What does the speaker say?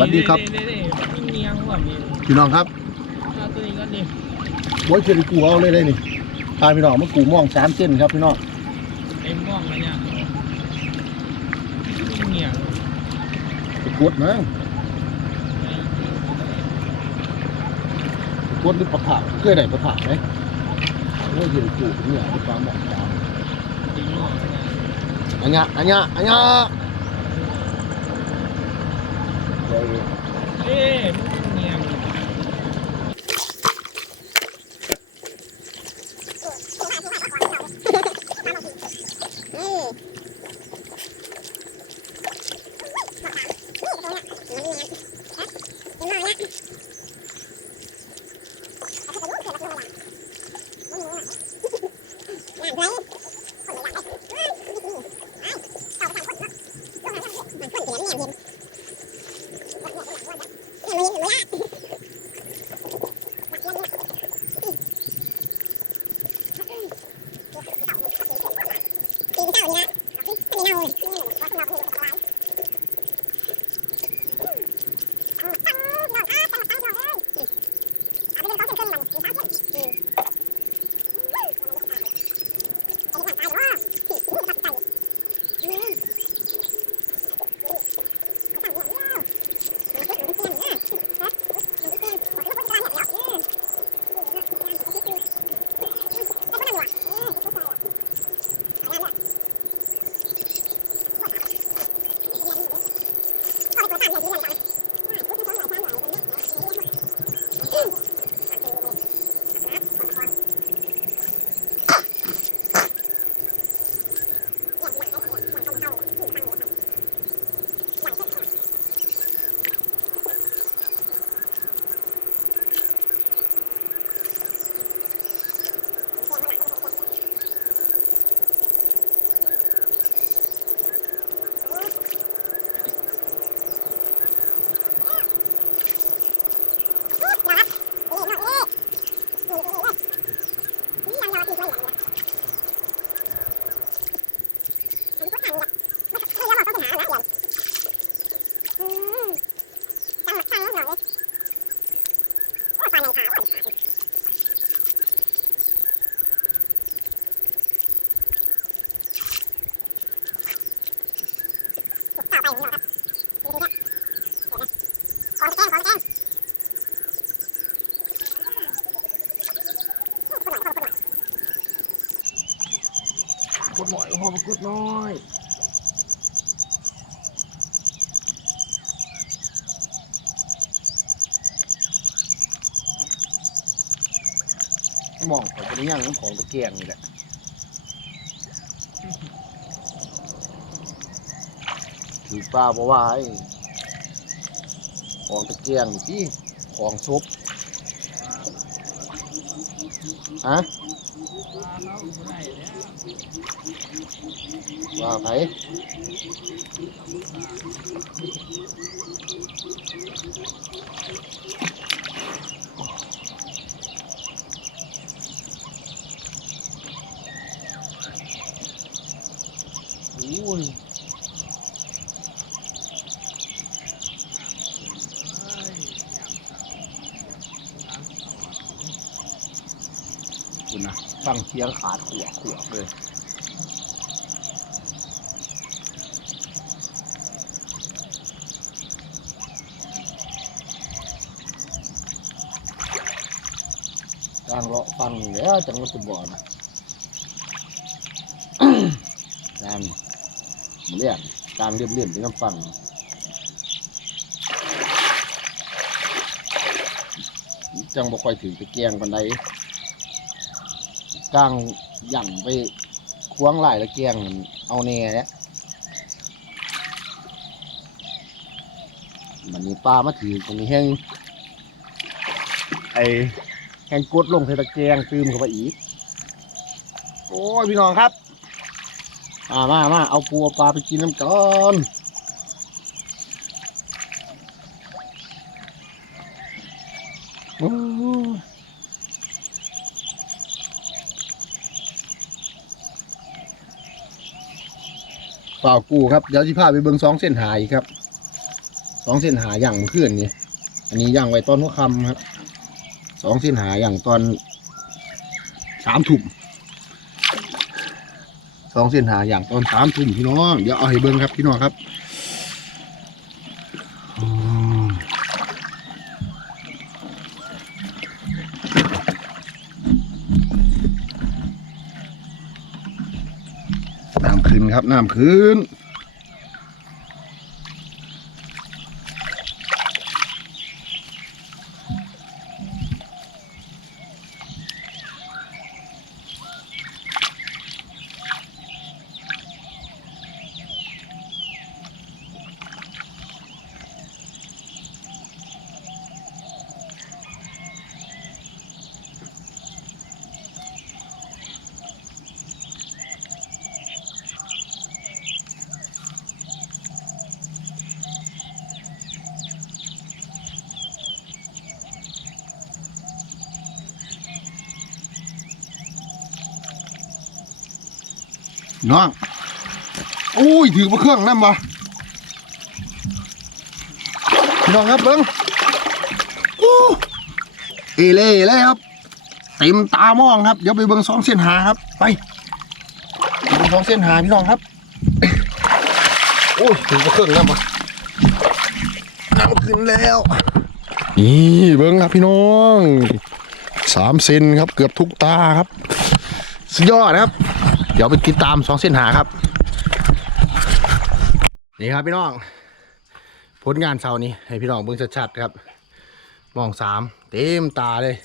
วัสดีครับนี่นี่นี่เงียงก่อนนี่พี่น้องครับเอาตัวนี้ก่อนดิโอ้ยเชิญกูเอาเลยได้นี่พาพี่น้องมากูม่วงสามเส้นครับพี่น้องเต็มม่วงเลยเนี่ยเงียงไปกดนะไปกดหรือประถาเคยได้ประถาไหมโอ้ยเชิญกูเนี่ยที่ฟ้าหมอกจางเต็มม่วงเลยเนี่ย อันเนี้ยอันเนี้ยอันเนี้ย เ洗一下就 กดหน่อยพอมากดหน่อย มองเขาจะได้ย่างน้ำของตะเกียงนี่แหละถือปลาบ่ว่าไอ้ของตะเกียงนี่ที่ของซุปฮะปลาไหนเนี่ยว่าไผ อ้ยคุณนะฟังเสียงขาดขวขวเลยกลางเลาะฟังแล้วจังมันจะบ่อนะนั่น มันเรียกกลางเรียบเรียบๆเป็นน้ำฟังจังบ่ค่อยถึงตะเกียงปันใดกลางหยั่งไปควงหลายตะเกียงเอาแน่เนี่ยมันนี้ปลามาถือตรงนี้แห้งไอแห้งกดลงใส่ตะแกรงตืมเข้าไปอีก โอ้ยพี่น้องครับ มามามาเอาปูเอาปลาไปกินน้ำก่อนโอ้เปล่ากูครับ เดี๋ยวที่พาไปเบิ่งสองเส้นหายครับ สองเส้นหาอย่างเมื่อคืนนี่อันนี้ย่างไว้ตอนหัวค่ำครับ สองเส้นหาอย่างตอนสามทุ่ม สองเส้นหาอย่างตอนสามทุ่มพี่น้องเดี๋ยวเอาให้เบิ้งครับพี่น้องครับน้ำขึ้นครับน้ำขึ้น น้องอุ้ยถือมาเครื่องนั่นบ่พี่น้องครับเบิ้งอู้เอเล่เลยครับเต็มตามองครับเดี๋ยวไปเบิ้งสองเส้นหาครับ ไปเบิ้งสองเส้นหาพี่น้องครับโอ้ยถือมาเครื่องนั่นบ่น้ำขึ้นแล้วนี่เบิ้งครับพี่น้องสามเซนครับเกือบทุกตาครับ สุดยอดครับ ดี๋ยวไปติดตามสองเส้นหาครับ นี่ครับพี่น้อง ผลงานเช้านี้ให้พี่น้องเบิ่งชัดๆครับ มองสามเต็มตาเลย